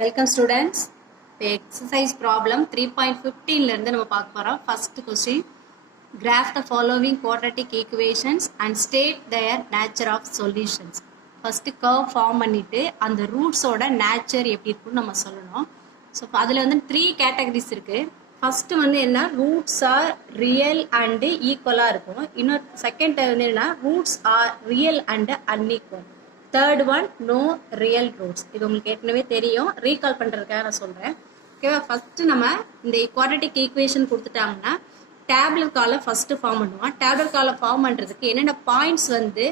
Welcome students. Exercise problem 3.15 ல இருந்து நம்ம பார்க்க போறோம். First question. Graph the following quadratic equations and state their nature of solutions. First curve form பண்ணிட்டு அந்த roots ஓட nature எப்படி இருக்குன்னு நம்ம சொல்லணும். So அதுல வந்து 3 categories இருக்கு. First வந்து என்ன roots are real and equal இருக்கும். இன்னொரு செகண்ட் வந்து என்ன roots are real and unequal. Third one no real roots. இது உங்களுக்கு ஏற்கனவே தெரியும், ரீகால் பண்ணுறதுக்காக நான் சொல்கிறேன். ஓகேவா? ஃபஸ்ட்டு நம்ம இந்த குவாட்ரட்டிக் ஈக்குவேஷன் கொடுத்துட்டாங்கன்னா டேப்லெட் காலை ஃபஸ்ட்டு ஃபார்ம் பண்ணுவோம். டேப்லெட் காலை ஃபார்ம் பண்ணுறதுக்கு என்னென்ன பாயிண்ட்ஸ் வந்து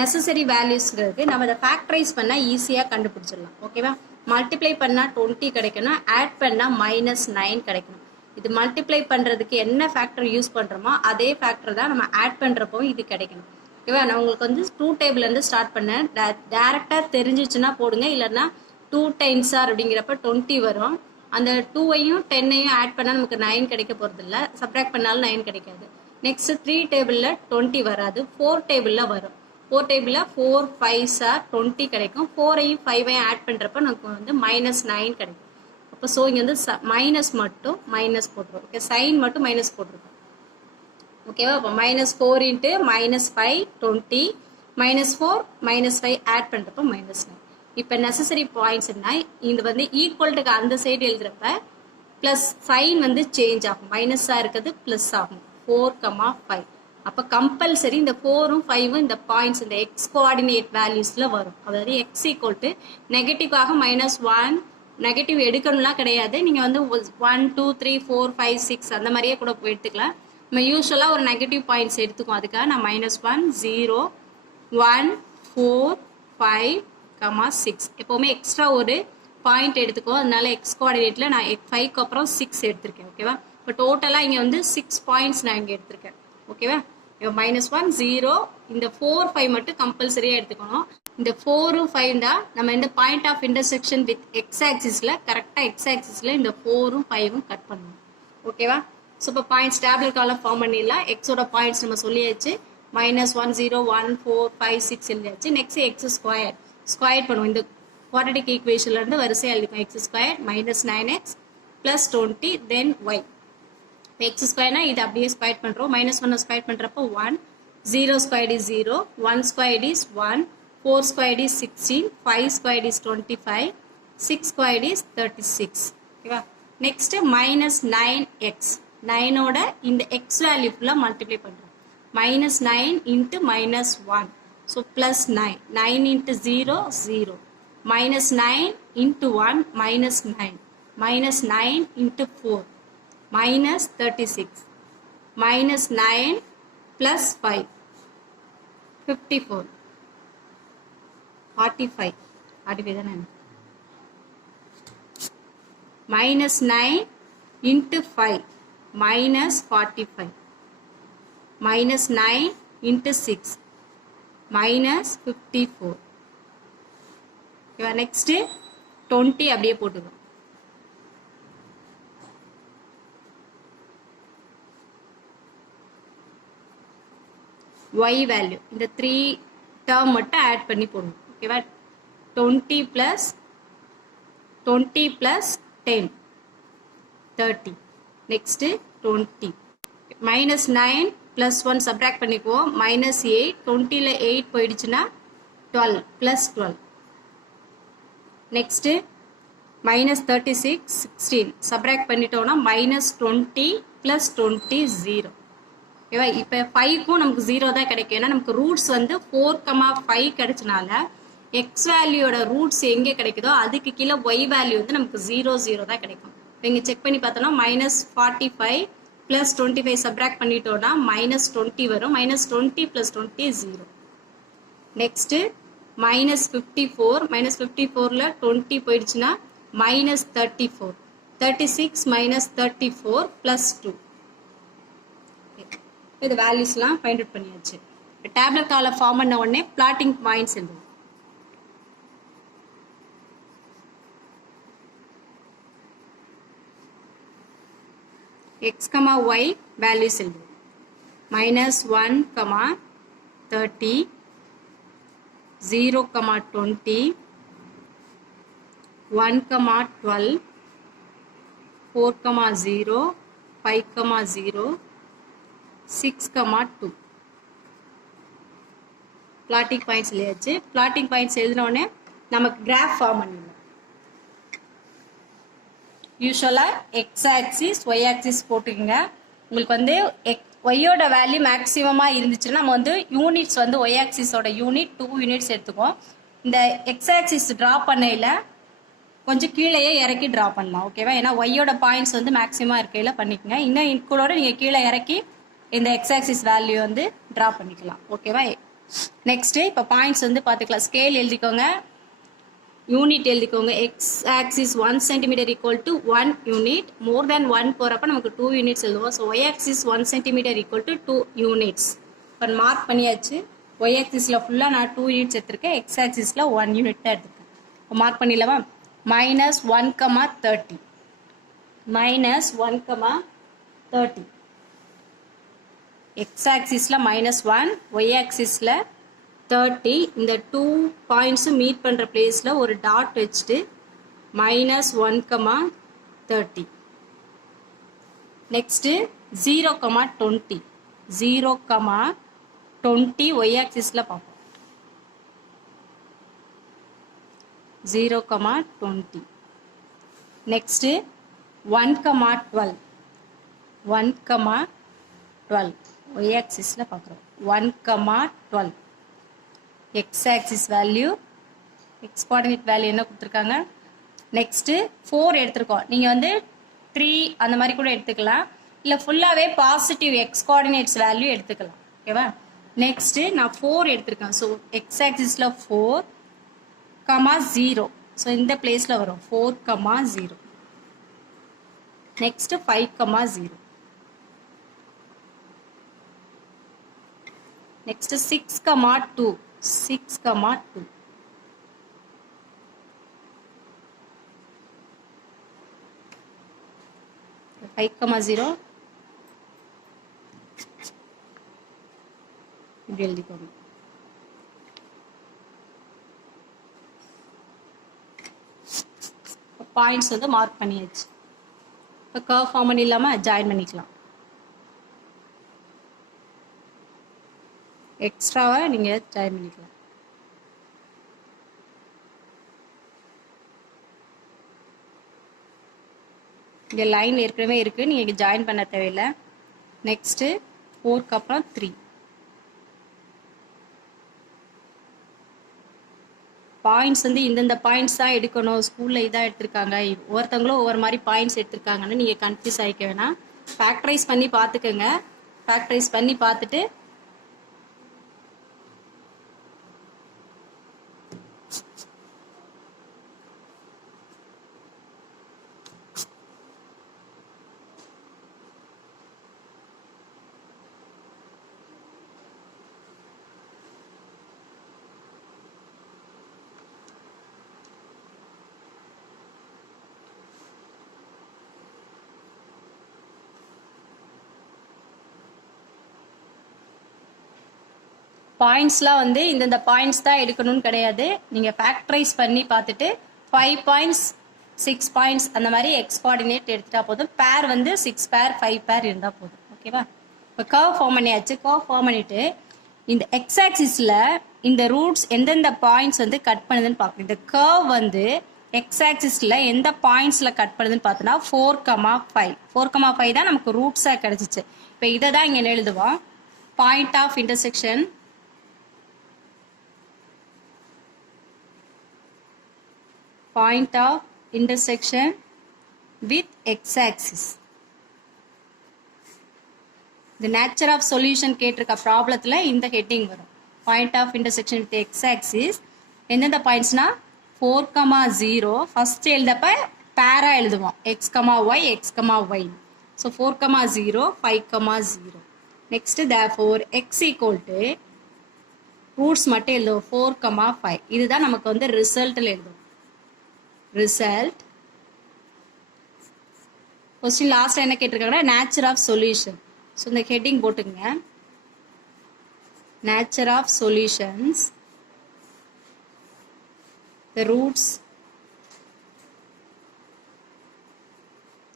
நெசசரி வேல்யூஸ்ங்கிறது நம்ம அதை ஃபேக்டரைஸ் பண்ணால் ஈஸியாக கண்டுபிடிச்சிடலாம். ஓகேவா? மல்டிப்ளை பண்ணால் 20 கிடைக்கணும், ஆட் பண்ணால் -9 கிடைக்கணும். இது மல்டிப்ளை பண்ணுறதுக்கு என்ன ஃபேக்டர் யூஸ் பண்ணுறோமோ அதே ஃபேக்டர் தான் நம்ம ஆட் பண்ணுறப்போ இது கிடைக்கணும். ஓகேவா? நான் உங்களுக்கு வந்து 2 டேபிள்லேருந்து ஸ்டார்ட் பண்ணேன். டேரெக்டாக தெரிஞ்சிச்சுன்னா போடுங்க, இல்லைன்னா 2 times r அப்படிங்கிறப்ப 20 வரும். அந்த 2ஐயும் 10ஐயும் ஆட் பண்ணால் நமக்கு 9 கிடைக்க போகிறது இல்லை, சப்ராக்ட் பண்ணாலும் 9 கிடைக்காது. நெக்ஸ்ட் 3 டேபிளில் 20 வராது, 4 டேபிளில் வரும். 4 டேபிளில் 4 5s are 20 கிடைக்கும். 4ஐயும் 5ஐயும் ஆட் பண்ணுறப்ப நமக்கு வந்து -9 கிடைக்கும். அப்போ ஸோ இங்கே வந்து மைனஸ் மட்டும் மைனஸ் போட்டுருவோம். ஓகே, சைன் மட்டும் மைனஸ் போட்டிருக்கோம். ஓகேவா? அப்போ -4 × -5 20, -4 -5 ஆட் பண்ணுறப்போ -9. இப்போ நெசசரி பாயிண்ட்ஸ் என்ன, இது வந்து ஈக்குவல்ட்டுக்கு அந்த சைடு எழுதுறப்ப ப்ளஸ் சைன் வந்து சேஞ்ச் ஆகும், மைனஸாக இருக்கிறது ப்ளஸ் ஆகும். 4, 5. அப்போ கம்பல்சரி இந்த 4ம் 5ம் இந்த பாயிண்ட்ஸ் இந்த எக்ஸ் கோஆர்டினேட் வேல்யூஸில் வரும். அதாவது எக்ஸ் ஈக்குவல் நெகட்டிவாக -1 நெகட்டிவ் எடுக்கணும்லாம் கிடையாது. நீங்கள் வந்து 1 2 3 4 5 6 அந்த மாதிரியே கூட எடுத்துக்கலாம். நம்ம யூஸ்வலாக ஒரு நெகட்டிவ் பாயிண்ட்ஸ் எடுத்துக்கும், அதுக்காக நான் -1 0 1 4 5 6 எப்போவுமே எக்ஸ்ட்ரா ஒரு பாயிண்ட் எடுத்துக்கோ. அதனால எக்ஸ் கோஆர்டினேட்டில் நான் 5க்கு அப்புறம் 6 எடுத்திருக்கேன். ஓகேவா? இப்போ டோட்டலாக இங்கே வந்து 6 பாயிண்ட்ஸ் நான் இங்கே எடுத்திருக்கேன். ஓகேவா? இப்போ -1 0 இந்த 4 5 மட்டும் கம்பல்சரியாக எடுத்துக்கணும். இந்த 4 5 தான் நம்ம இந்த point of intersection with x ஆக்சிஸில் கரெக்டாக எக்ஸ் ஆக்சிஸில் இந்த 4ம் 5ம் கட் பண்ணணும். ஓகேவா? ஸோ இப்போ பாயிண்ட்ஸ் டேப்லெட் காலம் ஃபார்ம் பண்ணிடலாம். எக்ஸோட பாயிண்ட்ஸ் நம்ம சொல்லியாச்சு. -1 0 1 4 5 6 எழுதியாச்சு. நெக்ஸ்ட் எக்ஸ் ஸ்கொயர் பண்ணுவோம். இந்த குவாட்ரட்டிக் ஈக்குவேஷன்லேருந்து வரிசையாக எழுதிக்கும். x² -9x + 20 தென் ஒய். இப்போ எக்ஸ் ஸ்கொயர்னா இது அப்படியே ஸ்கொயர் பண்ணுறோம். -1 ஸ்கொயர் பண்ணுறப்போ 1, 0² is 0, 1² is 1, 4² is 16, 5² is 25, 6² is 36. ஓகேவா? நெக்ஸ்ட் -9x 9ஓட இந்த எக்ஸ் வேல்யூ ஃபுல்லாக மல்டிப்ளை பண்ணுறோம். -9 × -1, ஸோ +9, 9 × 0 0, -9 × 1 -9, -9 × 4 -36, -9 + 5 54, 45 தானே. -9 × 5 -45, -9 × 6 -54. ஓகேவா? நெக்ஸ்ட் 20 அப்படியே போட்டுக்கணும். y வேல்யூ இந்த 3 டேர்ம் மட்டும் ஆட் பண்ணி போடணும். ஓகேவா? 20 + 10 30. நெக்ஸ்ட் 20 -9 + 1 சப்ராக்ட் பண்ணிக்குவோம். -8 20ல் 8 போயிடுச்சுன்னா 12 + 12. நெக்ஸ்ட் -36 16 சப்ராக்ட் பண்ணிட்டோம்னா -20 + 20 0. ஓகேவா? இப்போ 5க்கும் நமக்கு 0 தான் கிடைக்கும். ஏன்னா நமக்கு ரூட்ஸ் வந்து 4, 5 கிடைச்சனால எக்ஸ் வேல்யூயோட ரூட்ஸ் எங்கே கிடைக்குதோ அதுக்கு கீழே ஒய் வேல்யூ வந்து நமக்கு 0 0 தான் கிடைக்கும். இப்போ இங்கே செக் பண்ணி பார்த்தோன்னா -45 + 25 சப்ராக்ட் பண்ணிட்டோம்னா -20 வரும். -20 + 20 0. நெக்ஸ்ட் -54 -54ல் 20 போயிடுச்சுன்னா -34, 36 -34 + 2. இது வேல்யூஸ்லாம் ஃபைண்ட் அவுட் பண்ணியாச்சு. டேப்லெட் காலை ஃபார்ம் பண்ண உடனே பிளாட்டிங் பாயிண்ட்ஸ் எழுதுவோம். x, y values எழுதுவோம். -1, 30, 0, 20, 1, 12, 4, 0, 5, 0, 6, 2. plotting points எழுதியாச்சு. plotting points எழுதின உடனே நமக்கு graph ஃபார்ம் பண்ணிடலாம். யூஸ்வலாக எக்ஸ் ஆக்சிஸ் ஒய் ஆக்சிஸ் போட்டுக்கோங்க. உங்களுக்கு வந்து ஒய்யோட வேல்யூ மேக்ஸிமமாக இருந்துச்சுன்னா நம்ம வந்து யூனிட்ஸ் வந்து ஒய் ஆக்சிஸோட யூனிட் 2 யூனிட்ஸ் எடுத்துக்கோம். இந்த எக்ஸ் ஆக்சிஸ் ட்ரா பண்ணையில் கொஞ்சம் கீழேயே இறக்கி ட்ரா பண்ணலாம். ஓகேவா? ஏன்னா ஒய்யோட பாயிண்ட்ஸ் வந்து மேக்ஸிமம் இருக்கையில் பண்ணிக்கோங்க. இன்னும் இன்க்ளூடோட நீங்கள் கீழே இறக்கி இந்த எக்ஸ் ஆக்சிஸ் வேல்யூ வந்து ட்ரா பண்ணிக்கலாம். ஓகேவா? நெக்ஸ்ட்டு இப்போ பாயிண்ட்ஸ் வந்து பார்த்துக்கலாம். ஸ்கேல் எழுதிக்கோங்க, யூனிட் எழுதிக்கோங்க. X axis 1 centimetre equal to 1 unit. More than 1 போகிறப்ப நமக்கு 2 யூனிட்ஸ் எழுதுவோம். So y axis 1 centimetre equal to 2 units. இப்போ மார்க் பண்ணியாச்சு. ஒய் ஆக்சிஸில் ஃபுல்லாக நான் 2 யூனிட்ஸ் எடுத்திருக்கேன். எக்ஸ் ஆக்சிஸில் 1 யூனிட் தான் எடுத்திருக்கேன். இப்போ மார்க் பண்ணிடலாமா? -1, 30. -1, 30. எக்ஸ் ஆக்சிஸில் -1, ஒய் ஆக்சிஸில் 30. இந்த 2 பாயிண்ட்ஸும் மீட் பண்ணுற பிளேஸில் ஒரு டாட் வச்சுட்டு -1, 30. நெக்ஸ்ட்டு 0, 20. 0, 20 ஒய் ஆக்சிஸில் பார்ப்போம். 0, 20. நெக்ஸ்ட்டு 1, 12. 1, 12 ஒய் ஆக்சிஸில் பார்க்குறோம். 1, 12. X axis value, X coordinate value என்ன கொடுத்துருக்காங்க? நெக்ஸ்ட்டு 4 எடுத்துருக்கோம். நீங்கள் வந்து 3 அந்த மாதிரி கூட எடுத்துக்கலாம், இல்லை ஃபுல்லாகவே பாசிட்டிவ் எக்ஸ் கோஆர்டினேட்ஸ் வேல்யூ எடுத்துக்கலாம். ஓகேவா? நெக்ஸ்ட்டு நான் 4 எடுத்திருக்கேன். So X ஆக்சிஸில் 4, 0. ஸோ இந்த பிளேஸில் வரும் 4, 0. நெக்ஸ்ட்டு 5, 0. நெக்ஸ்ட்டு 6, 2. 6, 2. Five, 0. இப்படி எழுதிக்கோங்க. பாயிண்ட்ஸ் வந்து மார்க் பண்ணியாச்சு. இப்போ கர்வ் ஃபார்ம் பண்ணி இல்லாமல் ஜாயின் பண்ணிக்கலாம். எக்ஸ்ட்ராவை நீங்கள் ஜாயின் பண்ணிக்கலாம். இங்கே லைன் ஏற்கனவே இருக்குது, நீங்கள் ஜாயின் பண்ண தேவையில்லை. நெக்ஸ்ட்டு 4க்கு அப்புறம் 3. பாயிண்ட்ஸ் வந்து இந்தந்த பாயிண்ட்ஸ் தான் எடுக்கணும், ஸ்கூலில் இதாக எடுத்திருக்காங்க, ஒவ்வொருத்தவங்களும் ஒவ்வொரு மாதிரி பாயிண்ட்ஸ் எடுத்திருக்காங்கன்னு நீங்கள் கன்ஃபியூஸ் ஆகிக்க வேணாம். ஃபேக்டரைஸ் பண்ணி பார்த்துக்கோங்க. ஃபேக்டரைஸ் பண்ணி பார்த்துட்டு பாயிண்ட்ஸ்லாம் வந்து இந்தந்த பாயிண்ட்ஸ் தான் எடுக்கணும்னு கிடையாது. நீங்கள் ஃபேக்டரைஸ் பண்ணி பார்த்துட்டு 5 பாயிண்ட்ஸ் 6 பாயிண்ட்ஸ் அந்த மாதிரி எக்ஸ் கோஆர்டினேட் எடுத்துட்டா போதும். பேர் வந்து 6 பேர் 5 பேர் இருந்தால் போதும். ஓகேவா? இப்போ கர்வ் ஃபார்ம் பண்ணியாச்சு. கர்வ் ஃபார்ம் பண்ணிவிட்டு இந்த எக்ஸ் ஆக்சிஸில் இந்த ரூட்ஸ் எந்தெந்த பாயிண்ட்ஸ் வந்து கட் பண்ணுதுன்னு பார்க்கணும். இந்த கர்வ் வந்து எக்ஸ் ஆக்சிஸில் எந்த பாயிண்ட்ஸில் கட் பண்ணுதுன்னு பார்த்தோன்னா 4, 5. 4, 5 தான் நமக்கு ரூட்ஸாக கிடச்சிச்சு. இப்போ இதை தான் இங்கே எழுதுவோம். Point of intersection point of intersection with x-axis. The nature of solution கேட்டிருக்க ப்ராப்ளத்தில் இந்த ஹெட்டிங் வரும். Point of intersection with x-axis எந்தெந்த பாயிண்ட்ஸ்னா 4, 0 ஃபர்ஸ்ட் எழுதப்ப பேரா எழுதுவோம். x, y, x, y. So 4, 0, 5, 0. Next therefore x equal to roots மட்டும் எழுதுவோம் 4, 5. இதுதான் நமக்கு வந்து ரிசல்ட்டில் எழுதுவோம். ரிசல்ட் கொஸ்டின் லாஸ்ட் என்ன கேட்டிருக்காங்கன்னா நேச்சர் ஆஃப் சொல்யூஷன். ஸோ இந்த ஹெட்டிங் போட்டுங்க. Nature of solutions, the roots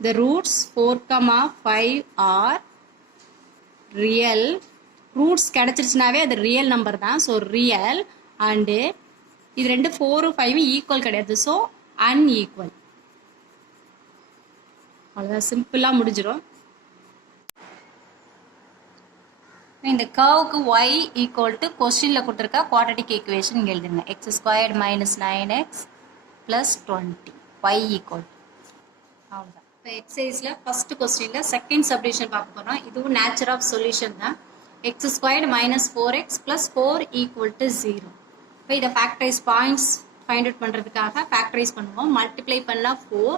the roots 4 comma 5 are real. roots கிடைச்சிருச்சுனாவே அது ரியல் நம்பர் தான். ஸோ ரியல் அண்டு இது ரெண்டு 4 5 ஈக்குவல் கிடையாது. So unequal. அவ்வளோதான், சிம்பிளாக முடிஞ்சிடும். இந்த கர்வுக்கு y ஈக்குவல் டு கொஸ்டினில் கொடுத்துருக்க குவாட்ரட்டிக் ஈக்குவேஷன் எழுதுங்க. X squared minus 9x plus 20 y equal. அவ்வளோதான். இப்போ எக்ஸசைஸில் ஃபர்ஸ்ட் கொஸ்டினில் செகண்ட் சப்டிவிஷன் பார்க்க போகிறோம். இதுவும் நேச்சர் ஆஃப் சொல்யூஷன் தான். X squared minus 4x plus 4 equal to 0. இப்போ இதை ஃபேக்டரைஸ் பாயிண்ட்ஸ் ஃபைண்ட் அவுட் பண்ணுறதுக்காக ஃபேக்டரைஸ் பண்ணுவோம். மல்டிப்ளை பண்ணால் 4,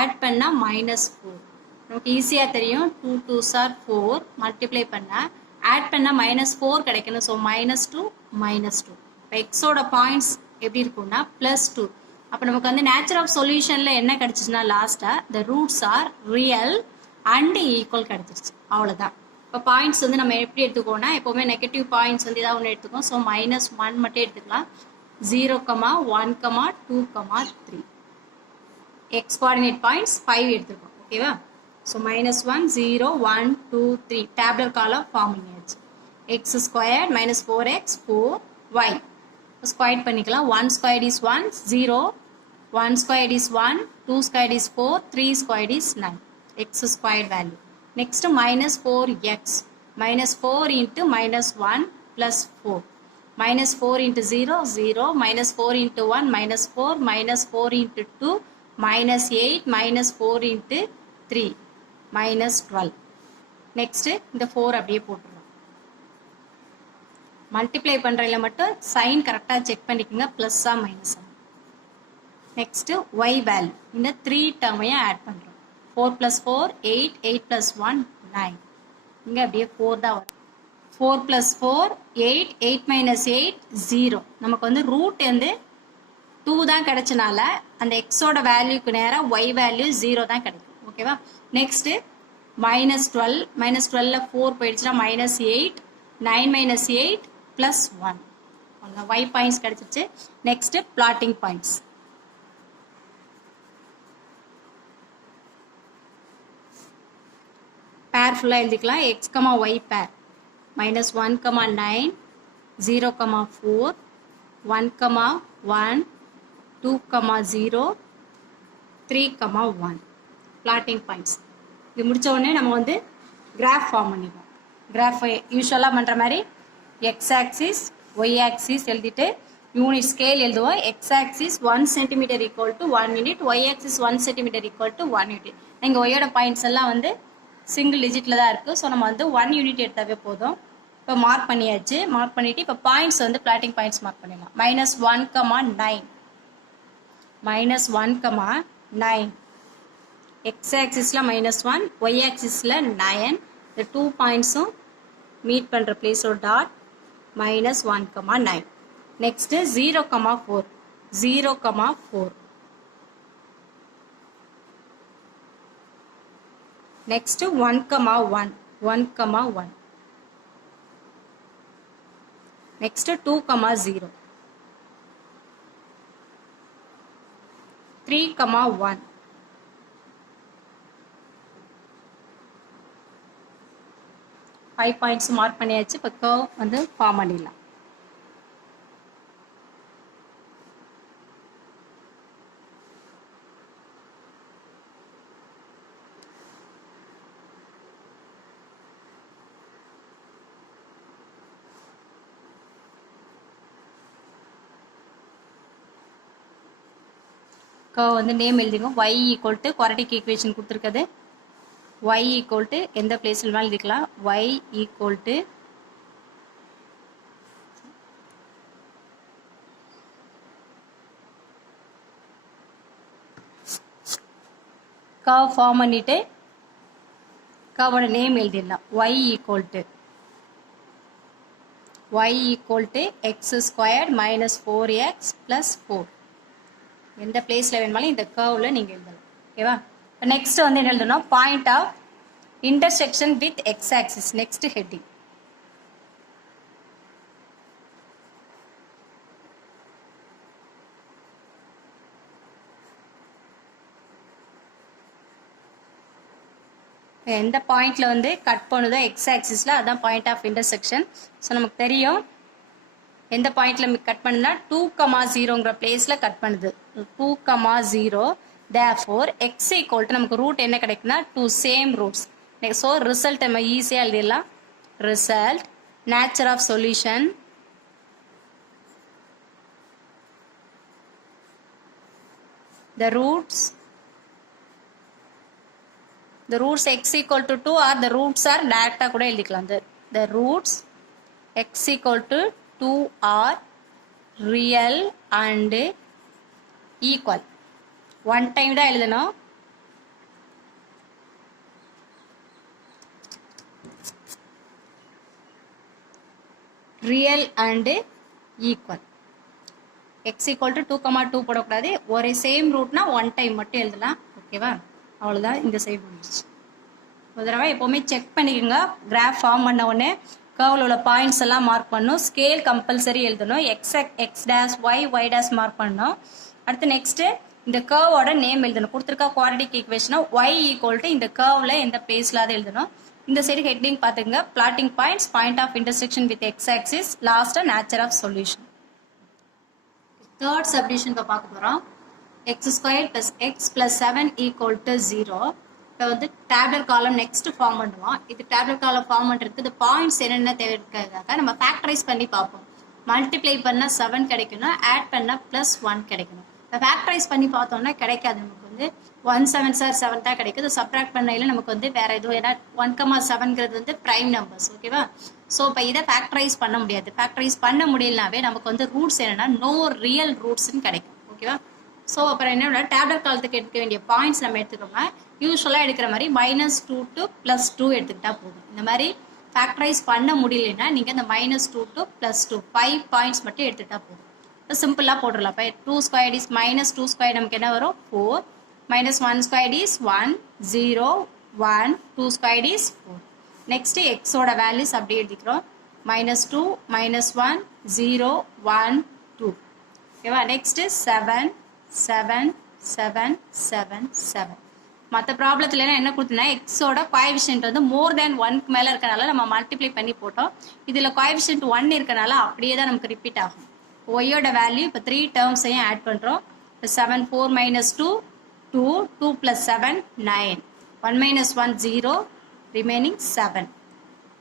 ஆட் பண்ணால் -4. நமக்கு ஈஸியாக தெரியும். 2 2s are 4, மல்டிப்ளை பண்ணால் ஆட் பண்ணால் -4 கிடைக்கணும். ஸோ -2 -2. இப்போ எக்ஸோட பாயிண்ட்ஸ் எப்படி இருக்கும்னா +2. அப்போ நமக்கு வந்து நேச்சர் ஆஃப் சொல்யூஷனில் என்ன கிடச்சிச்சுன்னா லாஸ்ட்டாக the roots are real and equal கிடச்சிருச்சு. அவ்வளோதான். இப்போ பாயிண்ட்ஸ் வந்து நம்ம எப்படி எடுத்துக்கோன்னா எப்போவுமே நெகட்டிவ் பாயிண்ட்ஸ் வந்து ஏதாவது ஒன்று எடுத்துக்கோம். ஸோ -1 மட்டும் எடுத்துக்கலாம். 0, 1, 2, 3. எக்ஸ் கோஆர்டினேட் பாயிண்ட்ஸ் 5 எடுத்துருக்கோம். ஓகேவா? ஸோ -1, 0, 1, 2, 3 டேப்லெட் காலம் ஃபார்ம் பண்ணியாச்சு. X square -4x 4y square பண்ணிக்கலாம். 1 square is 1, 0, 1 squared is 1, 2 squared is 4, 3 squared is 9. X squared value. Next -4x. -4 into -1 plus 4. -4 into 0, 0. -4 into 1, -4. -4 into 2, -8. -4 into 3, -12. Next இந்த 4 அப்படியே போட்டுருவோம். Multiply பண்ணுறதுல மட்டும் சைன் கரெக்டாக செக் பண்ணிக்கோங்க. ப்ளஸ்ஸா மைனஸா. Next y value. இந்த 3 டேர்மையும் add பண்ணுறோம். 4 plus 4 8, 8 plus 1 9. இங்கே அப்படியே 4 தான் வரும். 4 plus 4 8, 8 minus 8 0. நமக்கு வந்து ரூட் வந்து 2 தான் கிடைச்சனால அந்த எக்ஸோட வேல்யூக்கு நேராக y வேல்யூ 0 தான் கிடைக்கும். ஓகேவா? நெக்ஸ்ட் -12. -12ல் 4 போயிடுச்சுன்னா -8. 9 minus 8 plus 1. அவ்வளோதான், y பாயிண்ட்ஸ் கிடைச்சிருச்சு. Next blotting points. பேர் ஃபுல்லாக எழுதிக்கலாம். எக்ஸ் கமா ஒய் பேர் -1, 9, 0, 4, 1, 1, 2, 0, 3, 1. Blotting points. இது முடித்த உடனே நம்ம வந்து கிராஃப் ஃபார்ம் பண்ணிடுவோம். கிராஃப் யூஸ்வலாக பண்ணுற மாதிரி எக்ஸ் ஆக்சிஸ் ஒய் ஆக்சிஸ் எழுதிட்டு யூனிட் ஸ்கேல் எழுதுவோம். X axis 1 cm equal to 1 unit, y axis 1 cm equal to 1 unit. இங்கே ஒய்யோட பாயிண்ட்ஸ் எல்லாம் வந்து சிங்கிள் டிஜிட்டில் தான் இருக்குது. ஸோ நம்ம வந்து 1 யூனிட் எடுத்தாவே போதும். இப்போ மார்க் பண்ணியாச்சு. மார்க் பண்ணிவிட்டு இப்போ பாயிண்ட்ஸ் வந்து பிளாட்டிங் பாயிண்ட்ஸ் மார்க் பண்ணிடலாம். -1, 9. -1, 9. எக்ஸ் ஆக்சிஸில் -1, ஒய் ஆக்சிஸில் 9. இந்த 2 பாயிண்ட்ஸும் மீட் பண்ணுற பிளேஸோட dot -1, 9. Next 0, 4. 0, 4. Next 1, 1. 1, 1. Next 2, 0. 3, 1. 5 points mark பண்ணியாச்சு. இப்போ கர்வ் வந்து ஃபார்ம் பண்ணிடலாம். கர்வ் வந்து நேம் எழுதிக்கோங்க. y equal to quadratic equation கொடுத்துருக்குது. y ஈக்குவல் டு எந்த பிளேஸில் வேணாலும் எழுதிக்கலாம். y equal to curve form பண்ணிட்டு கர்வோட நேம் எழுதிடலாம். y equal to x square -4x + 4. எந்த பிளேஸில் வேணுமாலும் இந்த கர்வில் நீங்கள் எழுதலாம். ஓகேவா? இப்போ நெக்ஸ்ட் வந்து என்ன எழுதணும்? Point of intersection with x axis. Next heading. எந்த பாயிண்ட்ல வந்து கட் பண்ணுதோ எக்ஸ் ஆக்சிஸ்ல அதான் பாயிண்ட் ஆஃப் இன்டர்செக்ஷன். ஸோ நமக்கு தெரியும் எந்த பாயிண்ட்ல கட் பண்ணுனா 2,0ங்கிற பிளேஸ்ல கட் பண்ணுது. 2,0. therefore x equal to நமக்கு ரூட் என்ன கிடைக்குன்னா 2 சேம் ரூட்ஸ். ஸோ ரிசல்ட் நம்ம ஈஸியாக எழுதிடலாம். Result nature of solution the roots x equal to 2 or the roots are directா கூட எழுதிக்கலாம். the roots x equal to 2 are real and equal. one time தான் எழுதணும். real and equal. x equal to 2,2 போடக்கூடாது. ஒரே same ரூட்னா one time மட்டும் எழுதலாம். ஓகேவா? அவ்வளோதான். இந்த சைடு வந்துச்சு. ஒரு தடவை எப்போவுமே செக் பண்ணிக்கோங்க. கிராஃப் ஃபார்ம் பண்ண உடனே கர்வில் உள்ள பாயிண்ட்ஸ் எல்லாம் மார்க் பண்ணணும். ஸ்கேல் கம்பல்சரி எழுதணும். X dash y dash mark பண்ணணும். அடுத்து நெக்ஸ்ட்டு இந்த கர்வோட நேம் எழுதணும். கொடுத்துருக்கா குவாட்ரடிக் ஈக்குவேஷனா ஒய் ஈக்குவல் டு இந்த கர்வில் எந்த பேஸில் அதை எழுதணும். இந்த சைடு ஹெட்டிங் பார்த்துங்க. Plotting points, point of intersection with x axis, லாஸ்ட்டாக nature of solution. Third subdivision இப்போ பார்க்க போகிறோம். X square plus x plus 7 equal to 0. இப்போ வந்து டேப்லெட் காலம் நெக்ஸ்ட் ஃபார்ம் பண்ணுவோம். இது டேப்லெட் காலம் ஃபார்ம் பண்ணுறதுக்கு இந்த பாயிண்ட்ஸ் என்னென்ன தேவை இருக்கிறதுக்காக நம்ம ஃபேக்டரைஸ் பண்ணி பார்ப்போம். மல்டிப்ளை பண்ணால் 7 கிடைக்கணும், ஆட் பண்ணால் +1 கிடைக்கணும். இப்போ ஃபேக்டரைஸ் பண்ணி பார்த்தோம்னா கிடைக்காது. நமக்கு வந்து 1 7 சார் 7 தான் கிடைக்குது. சப்ட்ராக்ட் பண்ணையில் நமக்கு வந்து வேற எதுவும், ஏன்னா 1,7ங்கிறது வந்து ப்ரைம் நம்பர்ஸ். ஓகேவா? ஸோ இப்போ இதை ஃபேக்டரைஸ் பண்ண முடியாது. ஃபேக்டரைஸ் பண்ண முடியலனாவே நமக்கு வந்து ரூட்ஸ் என்னன்னா நோ ரியல் ரூட்ஸ்ன்னு கிடைக்கும். ஓகேவா? ஸோ அப்புறம் என்ன டேப்லெட் காலத்துக்கு எடுக்க வேண்டிய பாயிண்ட்ஸ் நம்ம எடுத்துக்கோங்க. யூஸ்வலாக எடுக்கிற மாதிரி -2 to +2 எடுத்துக்கிட்டா போதும். இந்த மாதிரி ஃபேக்டரைஸ் பண்ண முடியலன்னா நீங்கள் இந்த -2 to +2 5 பாயிண்ட்ஸ் மட்டும் எடுத்துக்கிட்டா போதும். இப்போ சிம்பிளாக போட்டுடலாம். இப்போ 2 ஸ்கொயர் இஸ் -2 ஸ்கொயர் நமக்கு என்ன வரும் 4, -1 square is 1 0 1 2 square is 4. Next எக்ஸோட வேல்யூஸ் அப்படியே எழுதிக்கிறோம். -2 -1 0 1 2. ஓகேவா? நெக்ஸ்ட் 7 7 7 7 7. மற்ற ப்ராப்ளத்துல என்ன கொடுத்தோம்னா எக்ஸோட கோஎஃபிஷியன்ட் வந்து மோர் தேன் 1க்கு மேலே இருக்கனால நம்ம மல்டிப்ளை பண்ணி போட்டோம். இதில் கோஎஃபிஷியன்ட் 1 இருக்கனால அப்படியே தான் நமக்கு ரிப்பீட் ஆகும். ஒய்யோட வேல்யூ இப்போ 3 டேர்ம்ஸையும் ஆட் பண்ணுறோம். 7 4 -2 2 2 + 7 9 1 - 1 0 remaining 7.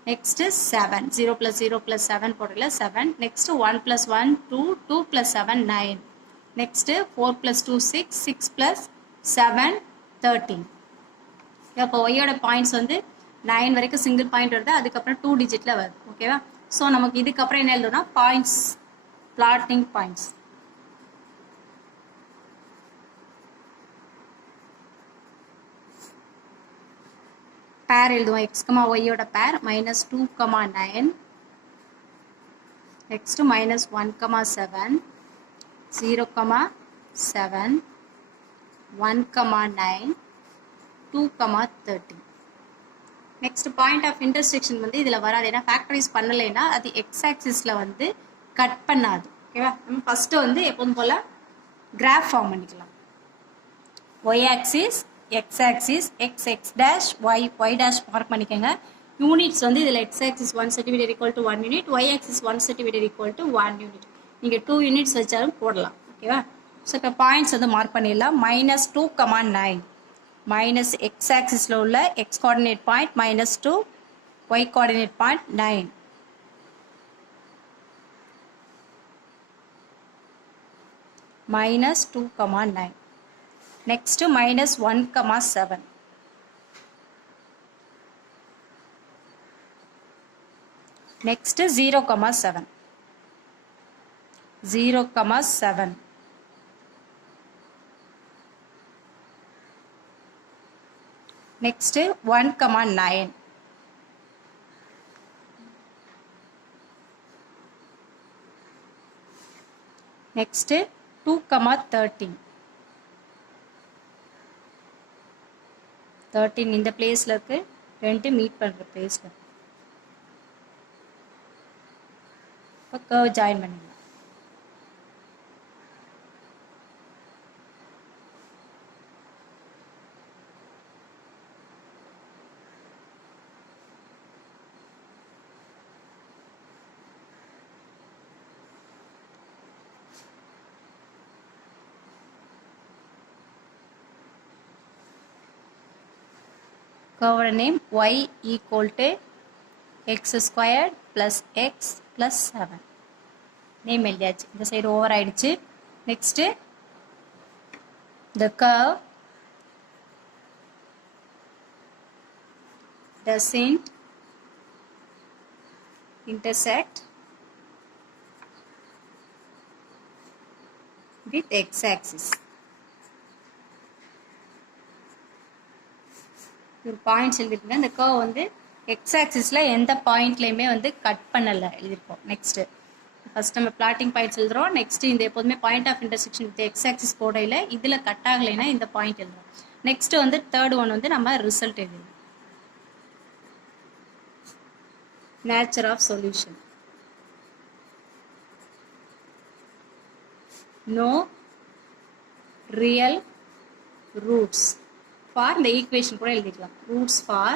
next 7 0 + 0 + 7 போடல 7. next 1 + 1 2 2 + 7 9. next 4 + 2 6 6 + 7 13. இப்போ ஒய்யோட பாயிண்ட்ஸ் வந்து 9 வரைக்கும் சிங்கிள் பாயிண்ட் வருது. அதுக்கப்புறம் 2 டிஜிட்ல வருது. ஓகேவா? ஸோ நமக்கு இதுக்கப்புறம் என்ன எழுதுனா பாயிண்ட்ஸ், பிளாட்டிங் பாயிண்ட்ஸ். பேர் எழுதுவோம். x, yயோட பேர் -2, 9. next -1, 7 0, 7 1, 9 2, 13. Next point of intersection வந்து இதில் வராது. ஏன்னா ஃபேக்டரைஸ் பண்ணலைன்னா அது எக்ஸ் ஆக்சிஸில் வந்து கட் பண்ணாது. ஓகேவா? நம்ம ஃபஸ்ட்டு வந்து எப்போதும் போல் கிராஃப் ஃபார்ம் பண்ணிக்கலாம். Y axis x axis x x dash y dash mark பண்ணிக்கோங்க. யூனிட்ஸ் வந்து இதில் x axis 1 cm = 1 unit, y axis 1 cm = 1 unit. நீங்கள் 2 யூனிட்ஸ் வச்சாலும் போடலாம். ஓகேவா? ஸோ இப்போ பாயிண்ட்ஸ் வந்து மார்க் பண்ணிடலாம். -2, 9 மைனஸ் எக்ஸ் ஆக்சிஸில் உள்ள x coordinate point -2, y coordinate point 9. -2, 9. next -1, 7. next 0, 7 0, 7. next 1, 9. next 2, 13. 13 இந்த பிளேஸ்ல இருக்கு. 2 மீட் பண்ற பிளேஸ்ல. இப்போ கர்வ் ஜாயின் பண்ணிடலாம். curve name y equal to x squared plus x plus 7. Name எழுதியாச்சு. இந்த சைடு ஓவர் ஆயிடுச்சு. Next the curve doesn't intersect with x-axis. ஒரு பாயிண்ட்ஸ் எழுதிருக்கேன். இந்த கர்வ் வந்து x-axisல எந்த பாயிண்ட்லையுமே வந்து கட் பண்ணலை எழுதியிருக்கோம். நெக்ஸ்ட்டு ஃபர்ஸ்ட் நம்ம பிளாட்டிங் பாயிண்ட்ஸ் எழுதுறோம். நெக்ஸ்ட் இந்த எப்போதுமே point of intersection with x-axis போடையில் இதில் கட் ஆகலைன்னா இந்த பாயிண்ட் எழுதுறோம். நெக்ஸ்ட் வந்து தேர்ட் ஒன் வந்து நம்ம ரிசல்ட் எழுதுறோம். Nature of solution. No real roots for இந்த ஈக்குவேஷன் கூட எழுதிக்கலாம். roots for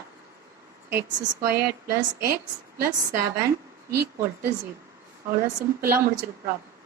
x squared plus x plus 7 equal to 0. அவ்வளோதான், சிம்பிளாக முடிச்சிருக்கு ப்ராப்ளம்.